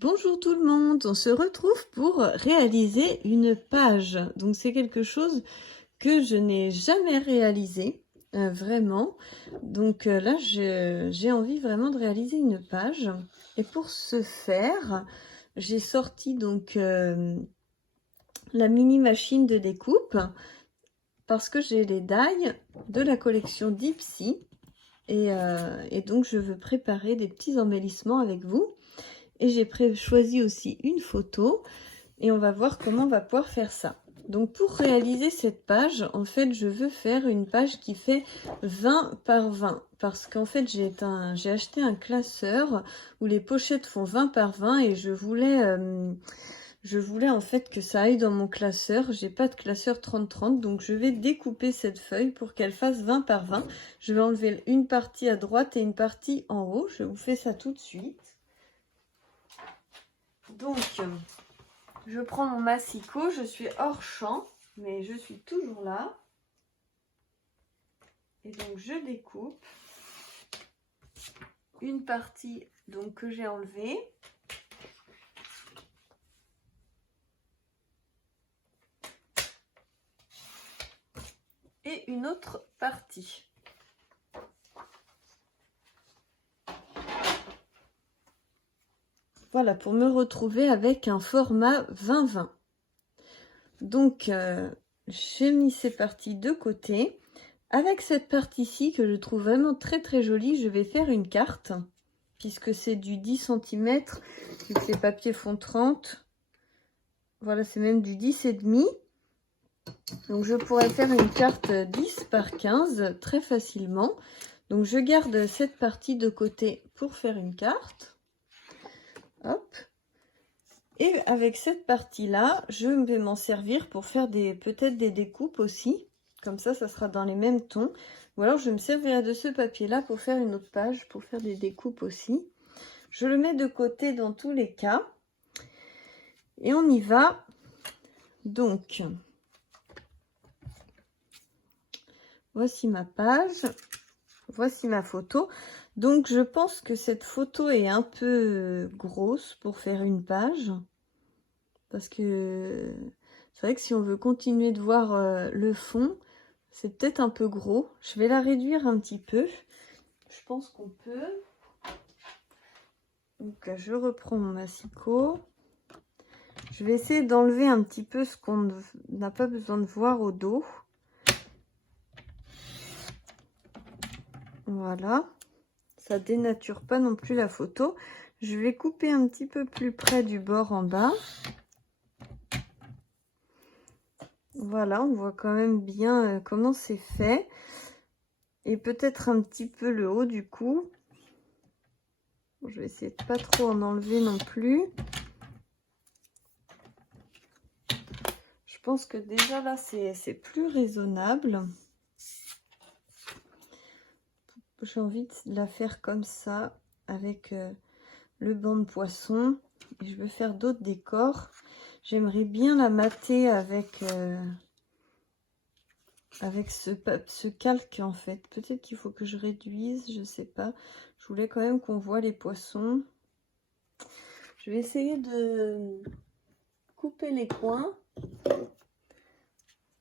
Bonjour tout le monde, on se retrouve pour réaliser une page. Donc c'est quelque chose que je n'ai jamais réalisé, vraiment. Donc là j'ai envie vraiment de réaliser une page. Et pour ce faire, j'ai sorti donc la mini machine de découpe parce que j'ai les die de la collection Dipsy et donc je veux préparer des petits embellissements avec vous. Et j'ai choisi aussi une photo et on va voir comment on va pouvoir faire ça. Donc pour réaliser cette page, en fait, je veux faire une page qui fait 20 par 20 parce qu'en fait, j'ai acheté un classeur où les pochettes font 20 par 20 et je voulais en fait que ça aille dans mon classeur. J'ai pas de classeur 30-30, donc je vais découper cette feuille pour qu'elle fasse 20 par 20. Je vais enlever une partie à droite et une partie en haut. Je vous fais ça tout de suite. Donc, je prends mon massicot, je suis hors champ, mais je suis toujours là. Et donc, je découpe une partie donc, que j'ai enlevée. Et une autre partie. Voilà, pour me retrouver avec un format 20-20. Donc, j'ai mis ces parties de côté. Avec cette partie-ci, que je trouve vraiment très très jolie, je vais faire une carte. Puisque c'est du 10 cm, vu que les papiers font 30. Voilà, c'est même du 10,5. Donc, je pourrais faire une carte 10 par 15 très facilement. Donc, je garde cette partie de côté pour faire une carte. Hop. Et avec cette partie-là, je vais m'en servir pour faire peut-être des découpes aussi. Comme ça sera dans les mêmes tons. Ou alors, je me servirai de ce papier-là pour faire une autre page, pour faire des découpes aussi. Je le mets de côté dans tous les cas. Et on y va. Donc, voici ma page. Voici ma photo. Donc, je pense que cette photo est un peu grosse pour faire une page. Parce que c'est vrai que si on veut continuer de voir le fond, c'est peut-être un peu gros. Je vais la réduire un petit peu. Je pense qu'on peut. Donc, je reprends mon massicot. Je vais essayer d'enlever un petit peu ce qu'on n'a pas besoin de voir au dos. Voilà. Ça dénature pas non plus la photo. Je vais couper un petit peu plus près du bord en bas. Voilà, on voit quand même bien comment c'est fait. Et peut-être un petit peu le haut du cou. Je vais essayer de pas trop en enlever non plus. Je pense que déjà là, c'est plus raisonnable. J'ai envie de la faire comme ça, avec le banc de poisson. Et je vais faire d'autres décors. J'aimerais bien la mater avec ce calque en fait. Peut-être qu'il faut que je réduise, je sais pas. Je voulais quand même qu'on voit les poissons. Je vais essayer de couper les coins.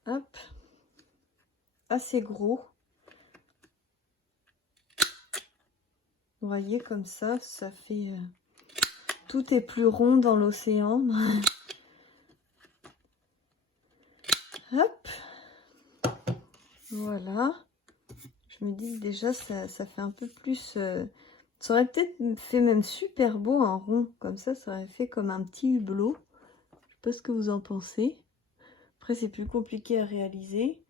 Hop. Assez gros. Vous voyez comme ça fait... tout est plus rond dans l'océan. Hop. Voilà. Je me dis que déjà ça fait un peu plus... ça aurait peut-être fait même super beau en rond. Comme ça aurait fait comme un petit hublot. Je sais pas ce que vous en pensez. Après, c'est plus compliqué à réaliser.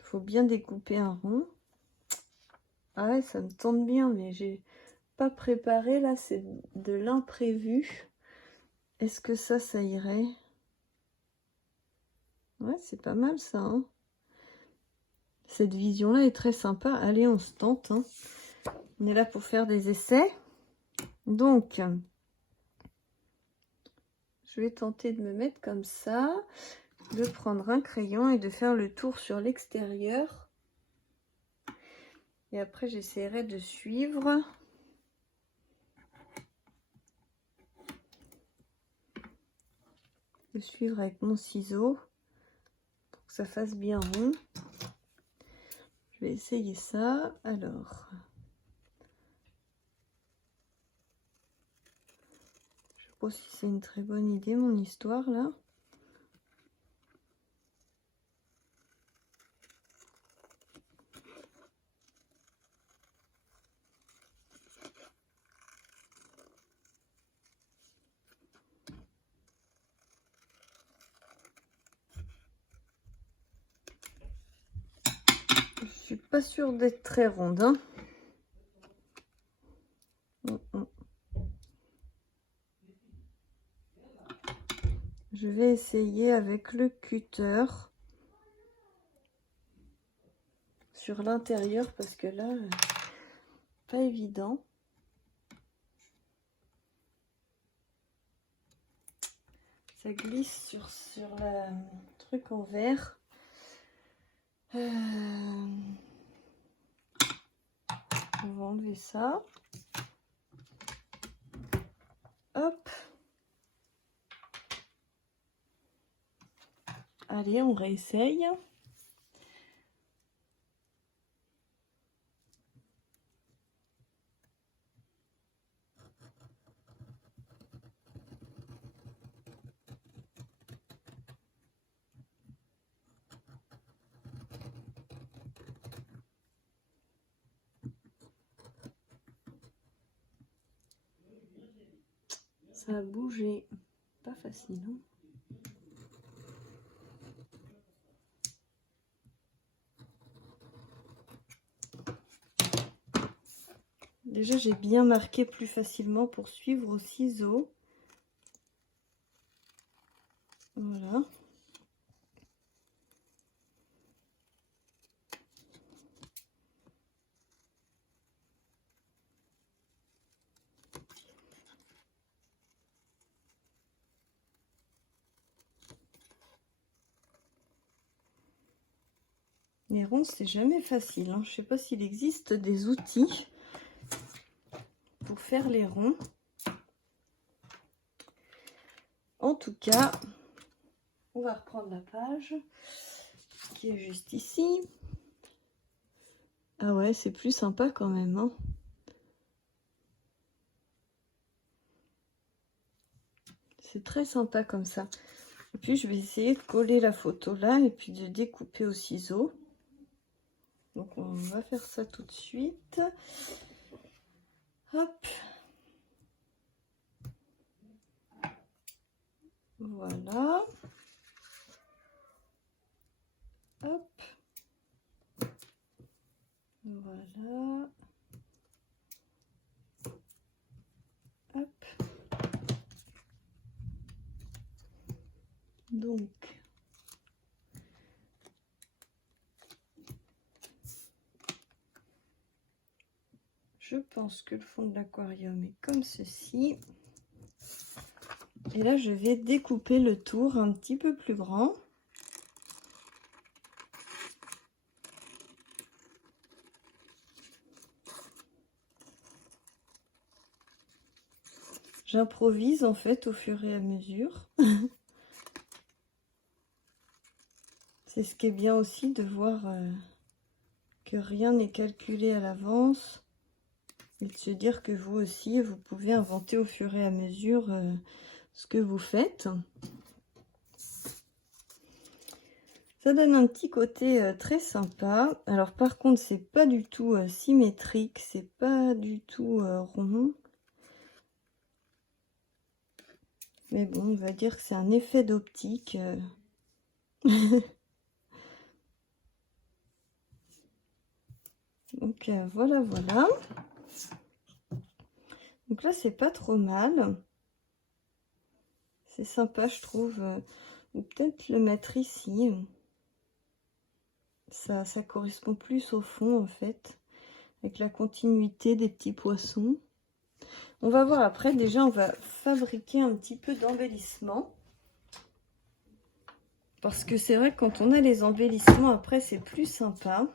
Il faut bien découper un rond. Ah ouais, ça me tente bien, mais j'ai pas préparé. Là, c'est de l'imprévu. Est-ce que ça irait? Ouais, c'est pas mal ça, hein. Cette vision-là est très sympa. Allez, on se tente, hein. On est là pour faire des essais. Donc, je vais tenter de me mettre comme ça, de prendre un crayon et de faire le tour sur l'extérieur. Et après, j'essaierai de suivre. le suivre avec mon ciseau pour que ça fasse bien rond. Je vais essayer ça. Alors, je sais pas si c'est une très bonne idée mon histoire là. Je suis pas sûre d'être très ronde, hein. Je vais essayer avec le cutter sur l'intérieur parce que là, pas évident. Ça glisse sur le truc en verre. On va enlever ça. Hop. Allez, on réessaye. Ça a bougé. Pas facile, hein. Déjà, j'ai bien marqué plus facilement pour suivre au ciseau. Voilà. Les ronds, c'est jamais facile, hein. Je sais pas s'il existe des outils pour faire les ronds. En tout cas, on va reprendre la page qui est juste ici. Ah ouais, c'est plus sympa quand même, hein. C'est très sympa comme ça. Et puis je vais essayer de coller la photo là et puis de découper au ciseau. Donc on va faire ça tout de suite. Hop. Voilà. Hop. Voilà. Hop. Donc, je pense que le fond de l'aquarium est comme ceci. Et là, je vais découper le tour un petit peu plus grand. J'improvise en fait au fur et à mesure. C'est ce qui est bien aussi de voir que rien n'est calculé à l'avance. Et de se dire que vous aussi, vous pouvez inventer au fur et à mesure ce que vous faites. Ça donne un petit côté très sympa. Alors par contre, c'est pas du tout symétrique, c'est pas du tout rond. Mais bon, on va dire que c'est un effet d'optique. Donc voilà, voilà. Donc là, c'est pas trop mal. C'est sympa, je trouve. Ou peut-être le mettre ici. Ça correspond plus au fond, en fait. Avec la continuité des petits poissons. On va voir après. Déjà, on va fabriquer un petit peu d'embellissement. Parce que c'est vrai que quand on a les embellissements, après, c'est plus sympa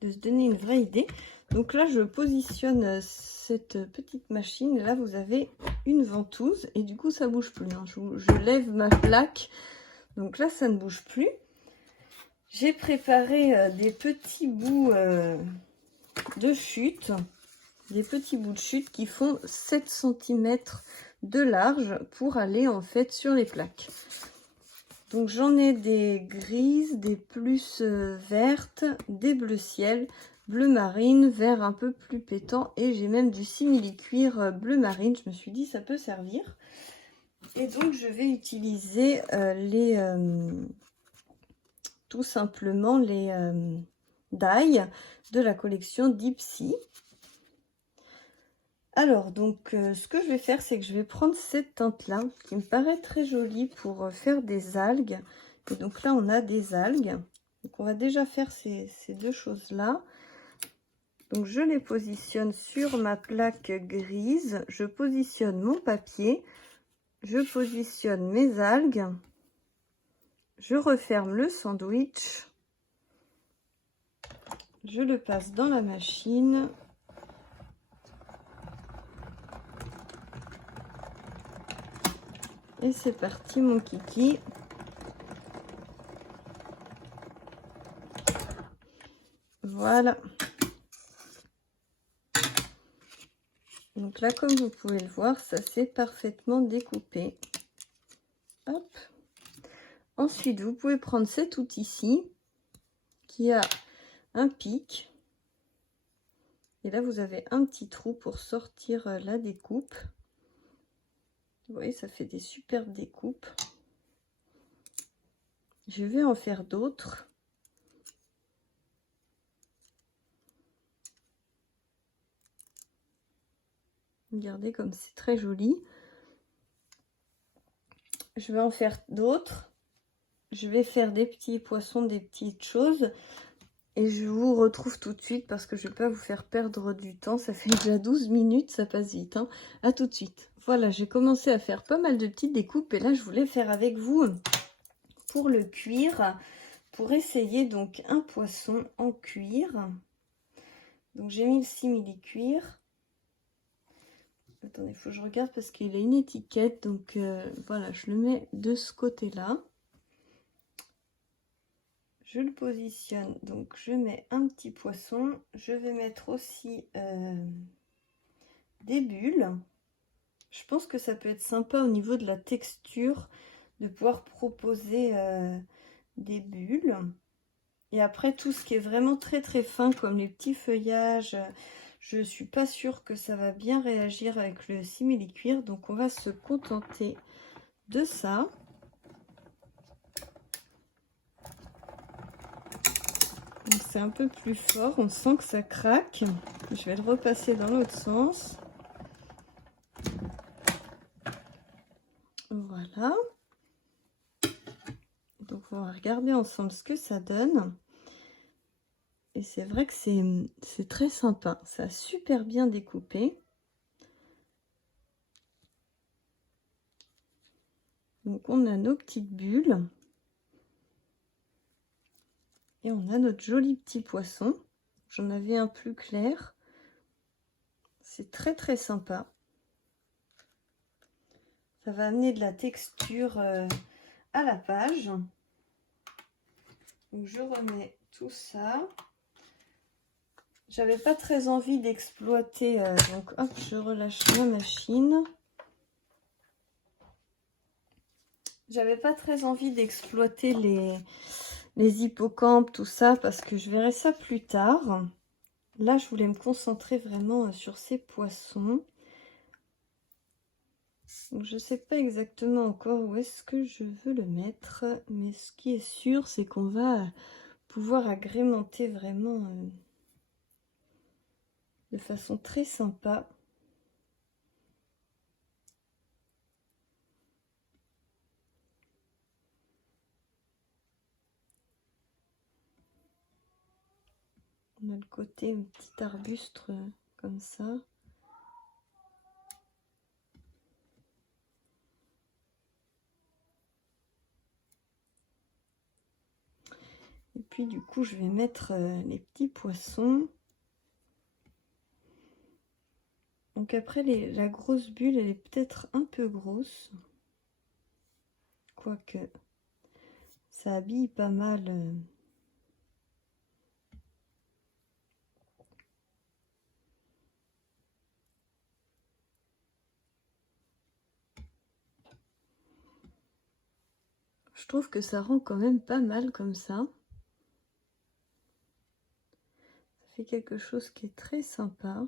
de se donner une vraie idée. Donc là, je positionne cette petite machine. Là, vous avez une ventouse et du coup ça bouge plus. Hein. Je lève ma plaque, donc là ça ne bouge plus. J'ai préparé des petits bouts de chute, des petits bouts de chute qui font 7 cm de large pour aller en fait sur les plaques. Donc j'en ai des grises, des plus vertes, des bleu ciel, bleu marine, vert un peu plus pétant et j'ai même du simili-cuir bleu marine. Je me suis dit ça peut servir. Et donc je vais utiliser tout simplement les die de la collection Dipsy. Alors donc ce que je vais faire, c'est que je vais prendre cette teinte là qui me paraît très jolie pour faire des algues. Et donc là on a des algues, donc on va déjà faire ces deux choses là. Donc je les positionne sur ma plaque grise, je positionne mon papier, je positionne mes algues, je referme le sandwich, je le passe dans la machine. Et c'est parti mon kiki. Voilà. Donc là, comme vous pouvez le voir, ça s'est parfaitement découpé. Hop. Ensuite, vous pouvez prendre cet outil-ci qui a un pic. Et là, vous avez un petit trou pour sortir la découpe. Vous voyez, ça fait des superbes découpes. Je vais en faire d'autres. Regardez comme c'est très joli. Je vais en faire d'autres. Je vais faire des petits poissons, des petites choses. Et je vous retrouve tout de suite parce que je ne vais pas vous faire perdre du temps. Ça fait déjà 12 minutes, ça passe vite. Hein. À tout de suite. Voilà, j'ai commencé à faire pas mal de petites découpes. Et là, je voulais faire avec vous pour le cuir. Pour essayer donc un poisson en cuir. Donc j'ai mis le simili-cuir. Attendez, il faut que je regarde parce qu'il a une étiquette. Donc voilà, je le mets de ce côté-là. Je le positionne, donc je mets un petit poisson. Je vais mettre aussi des bulles. Je pense que ça peut être sympa au niveau de la texture de pouvoir proposer des bulles. Et après, tout ce qui est vraiment très très fin, comme les petits feuillages, je ne suis pas sûre que ça va bien réagir avec le simili-cuir. Donc on va se contenter de ça. C'est un peu plus fort, on sent que ça craque. Je vais le repasser dans l'autre sens. Voilà. Donc on va regarder ensemble ce que ça donne. Et c'est vrai que c'est très sympa. Ça a super bien découpé. Donc on a nos petites bulles. Et on a notre joli petit poisson. J'en avais un plus clair. C'est très très sympa. Ça va amener de la texture à la page. Donc je remets tout ça. J'avais pas très envie d'exploiter, donc hop, je relâche ma machine. J'avais pas très envie d'exploiter les hippocampes, tout ça, parce que je verrai ça plus tard. Là, je voulais me concentrer vraiment sur ces poissons. Donc, je sais pas exactement encore où est-ce que je veux le mettre, mais ce qui est sûr, c'est qu'on va pouvoir agrémenter vraiment de façon très sympa. On a le côté un petit arbuste comme ça. Et puis du coup, je vais mettre les petits poissons. Donc après, la grosse bulle, elle est peut-être un peu grosse. Quoique, ça habille pas mal. Je trouve que ça rend quand même pas mal comme ça. Ça fait quelque chose qui est très sympa.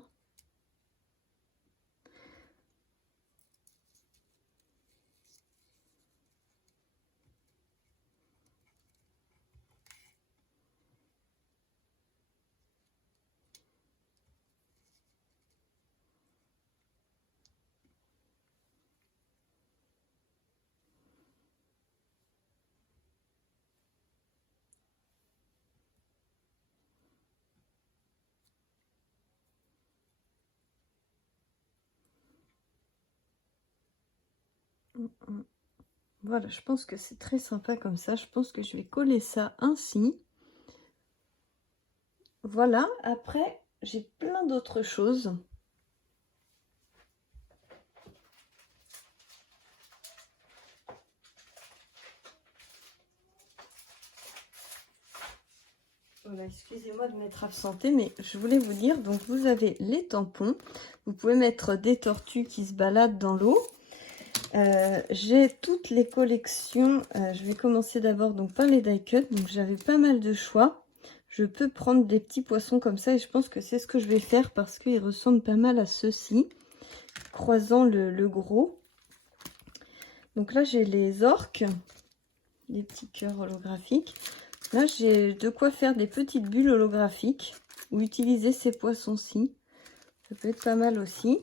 Voilà, je pense que c'est très sympa comme ça. Je pense que je vais coller ça ainsi. Voilà, après, j'ai plein d'autres choses. Voilà, excusez-moi de m'être absentée, mais je voulais vous dire, donc vous avez les tampons. Vous pouvez mettre des tortues qui se baladent dans l'eau. J'ai toutes les collections. Je vais commencer d'abord donc par les die cut. Donc j'avais pas mal de choix. Je peux prendre des petits poissons comme ça et je pense que c'est ce que je vais faire parce qu'ils ressemblent pas mal à ceux-ci, croisant le gros. Donc là j'ai les orques, des petits cœurs holographiques. Là j'ai de quoi faire des petites bulles holographiques ou utiliser ces poissons-ci. Ça peut être pas mal aussi.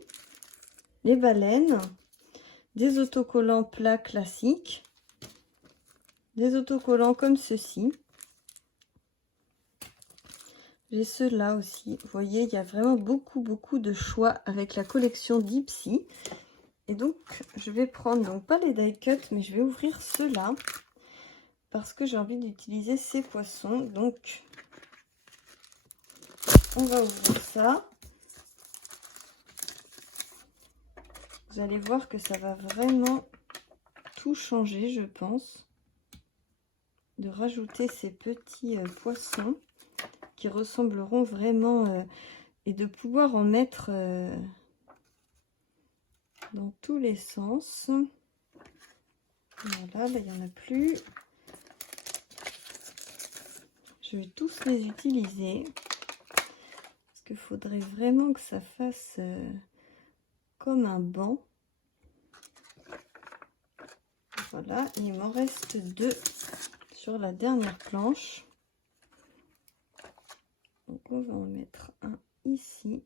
Les baleines. Des autocollants plats classiques, des autocollants comme ceci. J'ai ceux-là aussi. Vous voyez, il y a vraiment beaucoup de choix avec la collection d'Ipsy. Et donc, je vais prendre, donc pas les die cut, mais je vais ouvrir ceux-là parce que j'ai envie d'utiliser ces poissons. Donc, on va ouvrir ça. Vous allez voir que ça va vraiment tout changer, je pense, de rajouter ces petits poissons qui ressembleront vraiment et de pouvoir en mettre dans tous les sens. Voilà, là il n'y en a plus. Je vais tous les utiliser parce qu'il faudrait vraiment que ça fasse comme un banc. Voilà, il m'en reste 2 sur la dernière planche. Donc on va en mettre un ici.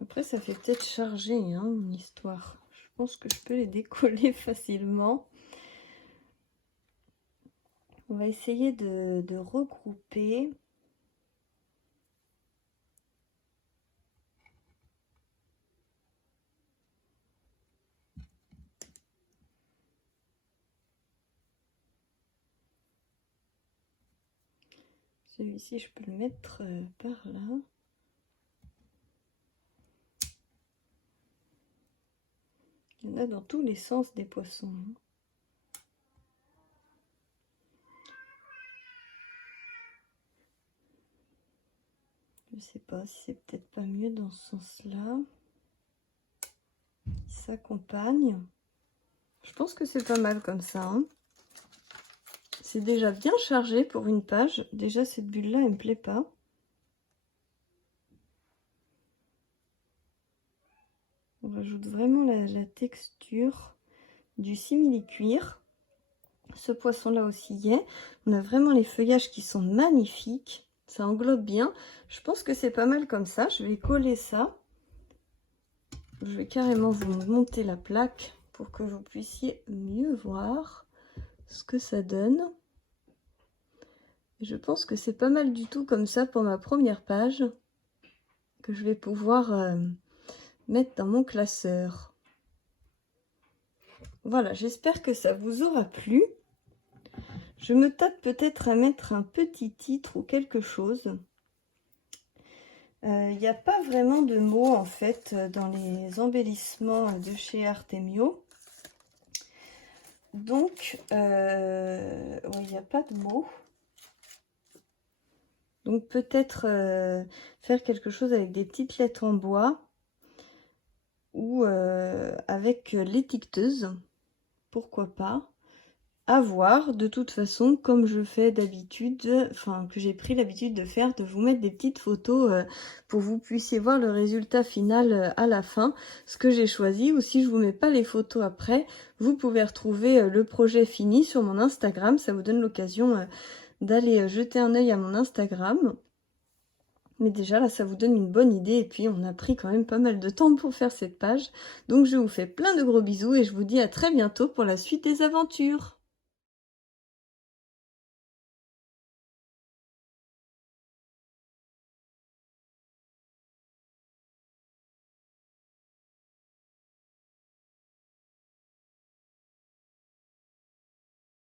Après ça fait peut-être chargé hein, mon histoire. Je pense que je peux les décoller facilement. On va essayer de regrouper. Celui-ci, je peux le mettre par là. Il y en a dans tous les sens des poissons. Je sais pas si c'est peut-être pas mieux dans ce sens-là. Ils s'accompagnent. Je pense que c'est pas mal comme ça. Hein. C'est déjà bien chargé pour une page. Déjà, cette bulle-là, elle me plaît pas. On rajoute vraiment la texture du simili-cuir. Ce poisson-là aussi y est. On a vraiment les feuillages qui sont magnifiques. Ça englobe bien. Je pense que c'est pas mal comme ça. Je vais coller ça. Je vais carrément vous monter la plaque pour que vous puissiez mieux voir ce que ça donne. Et je pense que c'est pas mal du tout comme ça pour ma première page que je vais pouvoir mettre dans mon classeur. Voilà, j'espère que ça vous aura plu. Je me tâte peut-être à mettre un petit titre ou quelque chose. Il n'y a pas vraiment de mots en fait dans les embellissements de chez Artemio. Donc, ouais, il n'y a pas de mots. Donc peut-être faire quelque chose avec des petites lettres en bois ou avec l'étiqueteuse, pourquoi pas. À voir, de toute façon, comme je fais d'habitude, enfin que j'ai pris l'habitude de faire, de vous mettre des petites photos pour que vous puissiez voir le résultat final à la fin, ce que j'ai choisi, ou si je vous mets pas les photos après, vous pouvez retrouver le projet fini sur mon Instagram, ça vous donne l'occasion d'aller jeter un œil à mon Instagram. Mais déjà là, ça vous donne une bonne idée, et puis on a pris quand même pas mal de temps pour faire cette page. Donc je vous fais plein de gros bisous, et je vous dis à très bientôt pour la suite des aventures.